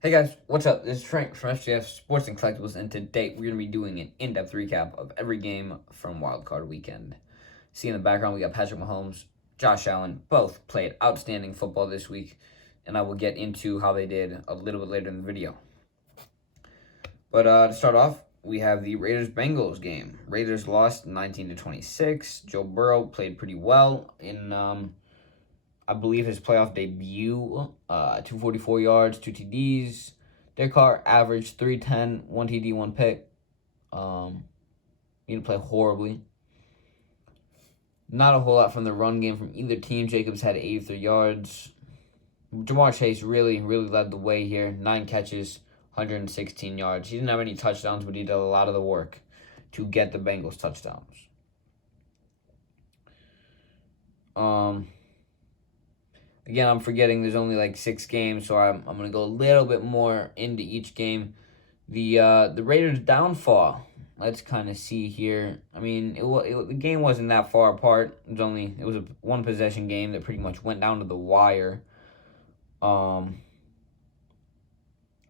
Hey guys, what's up? This is Frank from FGF Sports and Collectibles, and today we're going to be doing an in-depth recap of every game from Wildcard Weekend. See in the background, we got Patrick Mahomes, Josh Allen, both played outstanding football this week, and I will get into how they did a little bit later in the video. But to start off, we have the Raiders-Bengals game. Raiders lost 19-26. Joe Burrow played pretty well in I believe his playoff debut, 244 yards, 2 TDs. Derek Carr averaged 310, 1 TD, 1 pick. He didn't play horribly. Not a whole lot from the run game from either team. Jacobs had 83 yards. Jamar Chase really led the way here. 9 catches, 116 yards. He didn't have any touchdowns, but he did a lot of the work to get the Bengals touchdowns. Again, I'm forgetting there's only like 6 games, so I'm going to go a little bit more into each game. The Raiders' downfall, let's kind of see here. I mean, the game wasn't that far apart. It was a one possession game that pretty much went down to the wire. I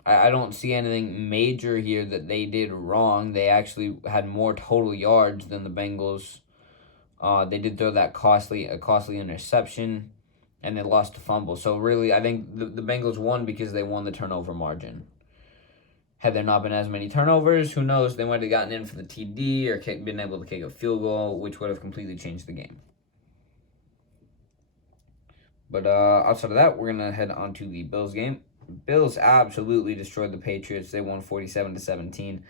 don't see anything major here that they did wrong. They actually had more total yards than the Bengals. They did throw that costly interception, and they lost a fumble. So really, I think the Bengals won because they won the turnover margin. Had there not been as many turnovers, who knows? They might have gotten in for the TD or been able to kick a field goal, which would have completely changed the game. But outside of that, we're going to head on to the Bills game. Bills absolutely destroyed the Patriots. They won 47-17.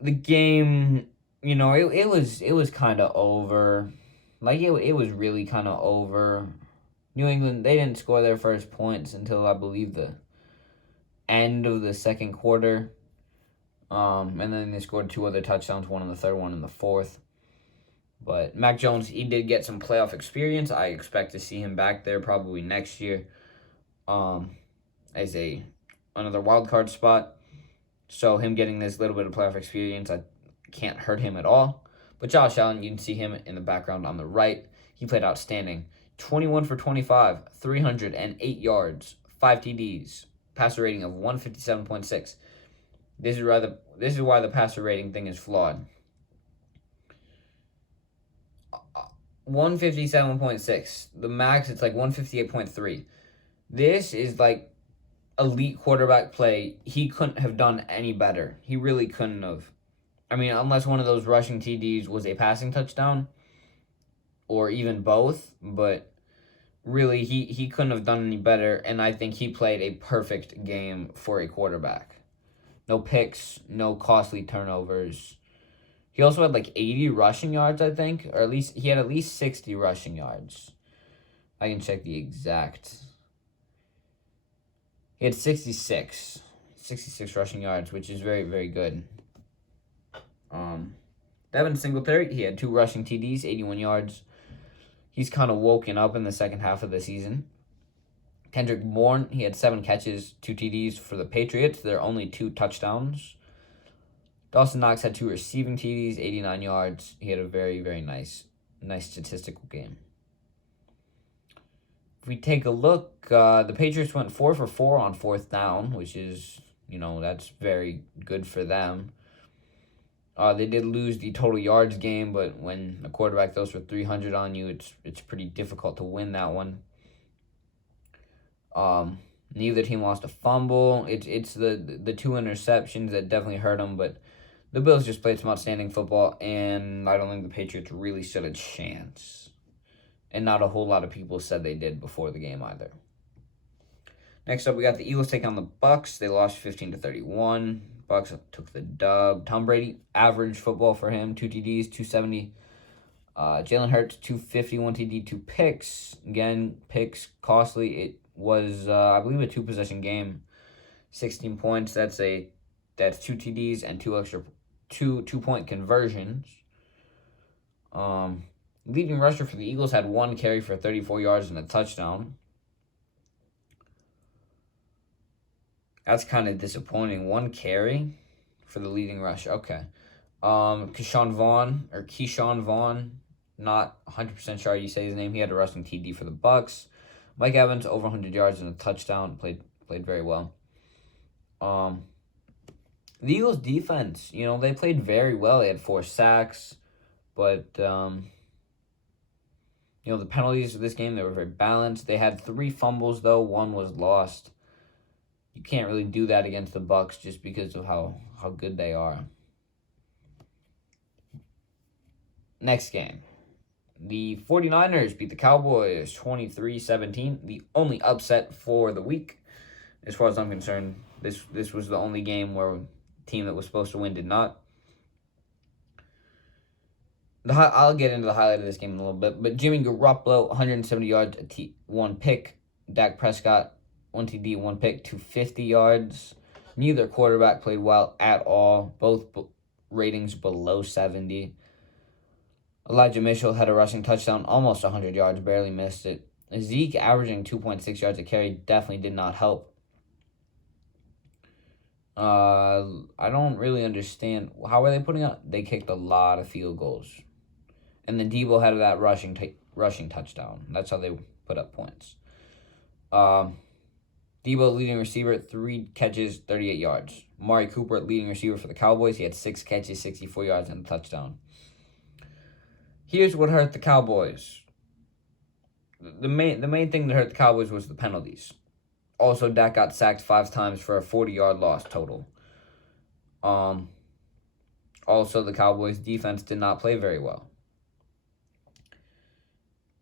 The game, it was kind of over. Like, it was really kind of over. New England, they didn't score their first points until, I believe, the end of the second quarter. And then they scored 2 other touchdowns, one in the third, one in the fourth. But Mac Jones, he did get some playoff experience. I expect to see him back there probably next year as another wild card spot. So him getting this little bit of playoff experience, I can't hurt him at all. But Josh Allen, you can see him in the background on the right. He played outstanding. 21 for 25, 308 yards, 5 TDs, passer rating of 157.6. This is why the passer rating thing is flawed. 157.6. The max, it's like 158.3. This is like elite quarterback play. He couldn't have done any better. He really couldn't have. I mean, unless one of those rushing TDs was a passing touchdown, or even both, but really, he couldn't have done any better, and I think he played a perfect game for a quarterback. No picks, no costly turnovers. He also had like 80 rushing yards, I think, or he had at least 60 rushing yards. I can check the exact. He had 66 rushing yards, which is very, very good. Devin Singletary, he had 2 rushing TDs, 81 yards. He's kind of woken up in the second half of the season. Kendrick Bourne, he had 7 catches, 2 TDs for the Patriots. There are only 2 touchdowns. Dawson Knox had 2 receiving TDs, 89 yards. He had a very, very nice statistical game. If we take a look, the Patriots went 4 for 4 on 4th down, which is, that's very good for them. They did lose the total yards game, but when the quarterback throws for 300 on you, it's pretty difficult to win that one. Neither team lost a fumble. It's the 2 interceptions that definitely hurt them, but the Bills just played some outstanding football, and I don't think the Patriots really stood a chance. And not a whole lot of people said they did before the game either. Next up, we got the Eagles taking on the Bucs. They lost 15-31. Bucs took the dub. Tom Brady, average football for him. 2 TDs, 270. Jalen Hurts, 250, 1 TD, 2 picks. Again, picks, costly. It was, I believe, a 2-possession game. 16 points. That's 2 TDs and 2 extra 2-point conversions. Leading rusher for the Eagles had 1 carry for 34 yards and a touchdown. That's kind of disappointing. 1 carry for the leading rush. Okay. Keyshawn Vaughan, not 100% sure how you say his name. He had a rushing TD for the Bucs. Mike Evans, over 100 yards and a touchdown. Played very well. The Eagles' defense, they played very well. They had 4 sacks, but the penalties of this game, they were very balanced. They had 3 fumbles though. 1 was lost. You can't really do that against the Bucs just because of how good they are. Next game. The 49ers beat the Cowboys 23-17. The only upset for the week. As far as I'm concerned, this was the only game where the team that was supposed to win did not. I'll get into the highlight of this game in a little bit, but Jimmy Garoppolo, 170 yards, 1 pick. Dak Prescott, 1 TD, 1 pick, 250 yards. Neither quarterback played well at all. Both ratings below 70. Elijah Mitchell had a rushing touchdown, almost 100 yards, barely missed it. Zeke averaging 2.6 yards a carry definitely did not help. I don't really understand. How are they putting up? They kicked a lot of field goals. And then Debo had that rushing touchdown. That's how they put up points. Debo, leading receiver, 3 catches, 38 yards. Amari Cooper, leading receiver for the Cowboys. He had 6 catches, 64 yards, and a touchdown. Here's what hurt the Cowboys. The main thing that hurt the Cowboys was the penalties. Also, Dak got sacked 5 times for a 40-yard loss total. Also, the Cowboys' defense did not play very well.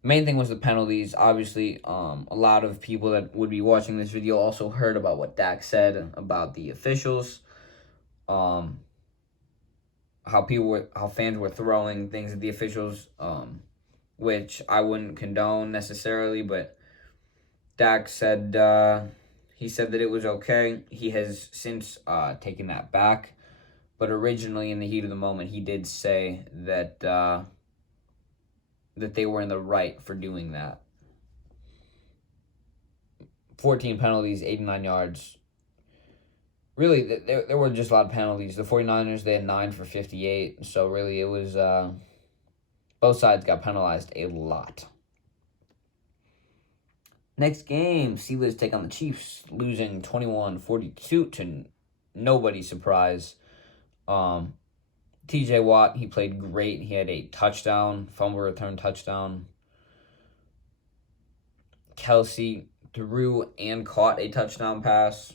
Main thing was the penalties. Obviously, a lot of people that would be watching this video also heard about what Dak said about the officials. How fans were throwing things at the officials, which I wouldn't condone necessarily, but Dak said he said that it was okay. He has since taken that back, but originally in the heat of the moment, he did say that that they were in the right for doing that. 14 penalties, 89 yards. Really, there were just a lot of penalties. The 49ers, they had 9 for 58, so really it was both sides got penalized a lot. Next game, Steelers take on the Chiefs, losing 21-42 to nobody's surprise. TJ Watt, he played great. He had a touchdown, fumble return touchdown. Kelsey threw and caught a touchdown pass.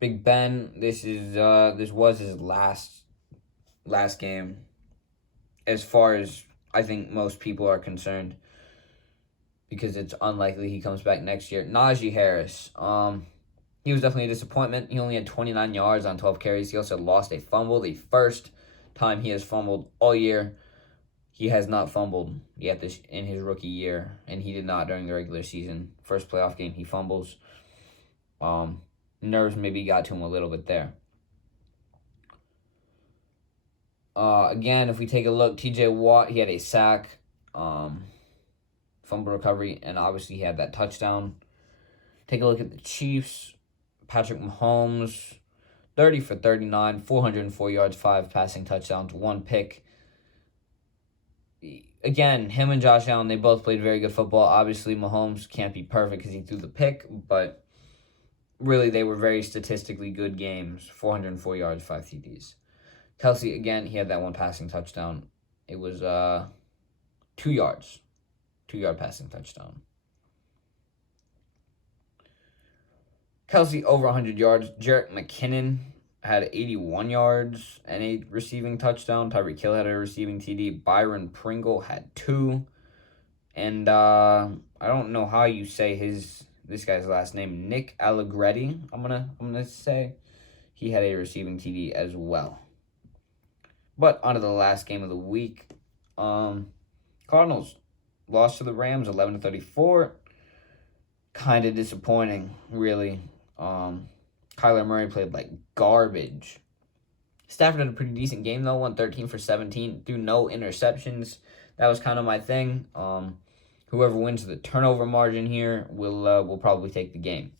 Big Ben, this was his last game, as far as I think most people are concerned, because it's unlikely he comes back next year. Najee Harris, he was definitely a disappointment. He only had 29 yards on 12 carries. He also lost a fumble, the first time he has fumbled all year. He has not fumbled yet in his rookie year, and he did not during the regular season. First playoff game, he fumbles. Nerves maybe got to him a little bit there. Again, if we take a look, TJ Watt, he had a sack, fumble recovery, and obviously he had that touchdown. Take a look at the Chiefs. Patrick Mahomes, 30 for 39, 404 yards, 5 passing touchdowns, 1 pick. Again, him and Josh Allen, they both played very good football. Obviously, Mahomes can't be perfect because he threw the pick, but really they were very statistically good games. 404 yards, 5 TDs. Kelsey, again, he had that 1 passing touchdown. It was 2 yards. 2-yard passing touchdown. Kelsey over 100 yards. Jerick McKinnon had 81 yards and a receiving touchdown. Tyreek Hill had a receiving TD. Byron Pringle had 2. And I don't know how you say this guy's last name. Nick Allegretti, I'm gonna say. He had a receiving TD as well. But on to the last game of the week. Cardinals lost to the Rams 11-34. Kind of disappointing, really. Kyler Murray played like garbage. Stafford had a pretty decent game though, went 13 for 17, threw no interceptions. That was kind of my thing. Whoever wins the turnover margin here will probably take the game.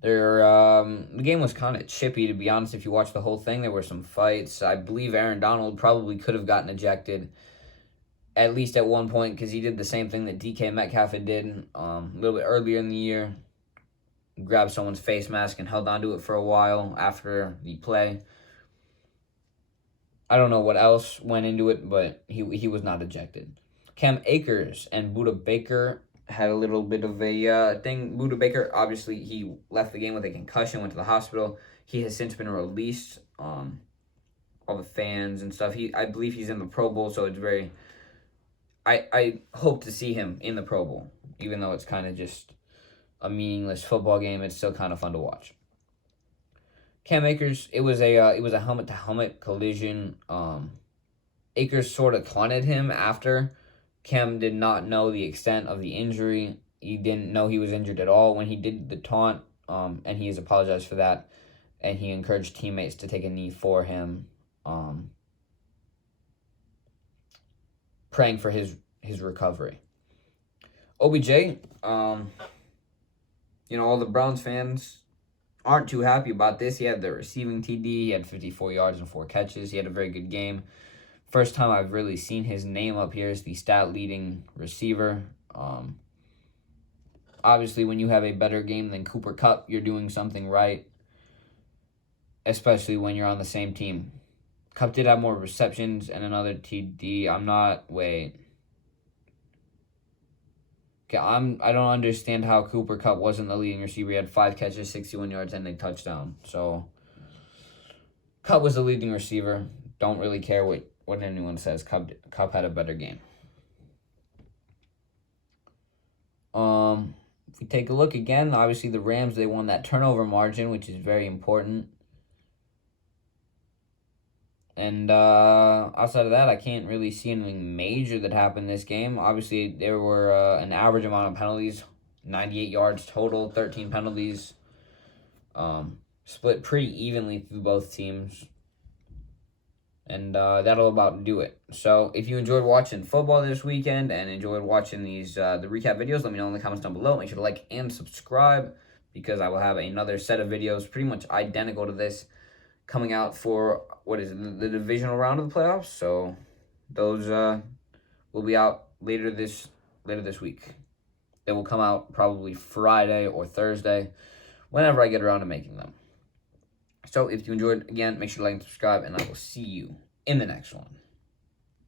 The game was kind of chippy, to be honest. If you watch the whole thing, there were some fights. I believe Aaron Donald probably could have gotten ejected at least at one point, because he did the same thing that DK Metcalf did a little bit earlier in the year. grabbed someone's face mask and held onto it for a while after the play. I don't know what else went into it, but he was not ejected. Cam Akers and Budda Baker had a little bit of a thing. Budda Baker, obviously, he left the game with a concussion, went to the hospital. He has since been released. All the fans and stuff. I believe he's in the Pro Bowl, so it's very... I hope to see him in the Pro Bowl, even though it's kind of just a meaningless football game. It's still kind of fun to watch. Cam Akers, it was a helmet-to-helmet collision. Akers sort of taunted him after. Cam did not know the extent of the injury. He didn't know he was injured at all when he did the taunt, and he has apologized for that, and he encouraged teammates to take a knee for him, praying for his recovery. OBJ, all the Browns fans aren't too happy about this. He had the receiving TD. He had 54 yards and 4 catches. He had a very good game. First time I've really seen his name up here as the stat-leading receiver. Obviously, when you have a better game than Cooper Kupp, you're doing something right, especially when you're on the same team. Kupp did have more receptions and another TD. Okay, I don't understand how Cooper Kupp wasn't the leading receiver. He had 5 catches, 61 yards, and a touchdown. So, Kupp was the leading receiver. Don't really care what anyone says. Kupp had a better game. If we take a look again, obviously the Rams, they won that turnover margin, which is very important. And outside of that, I can't really see anything major that happened this game. Obviously, there were an average amount of penalties, 98 yards total, 13 penalties, split pretty evenly through both teams. And that'll about do it. So if you enjoyed watching football this weekend and enjoyed watching these the recap videos, let me know in the comments down below. Make sure to like and subscribe, because I will have another set of videos pretty much identical to this coming out for, the divisional round of the playoffs. So those will be out later this week. They will come out probably Friday or Thursday, whenever I get around to making them. So if you enjoyed, again, make sure to like and subscribe, and I will see you in the next one.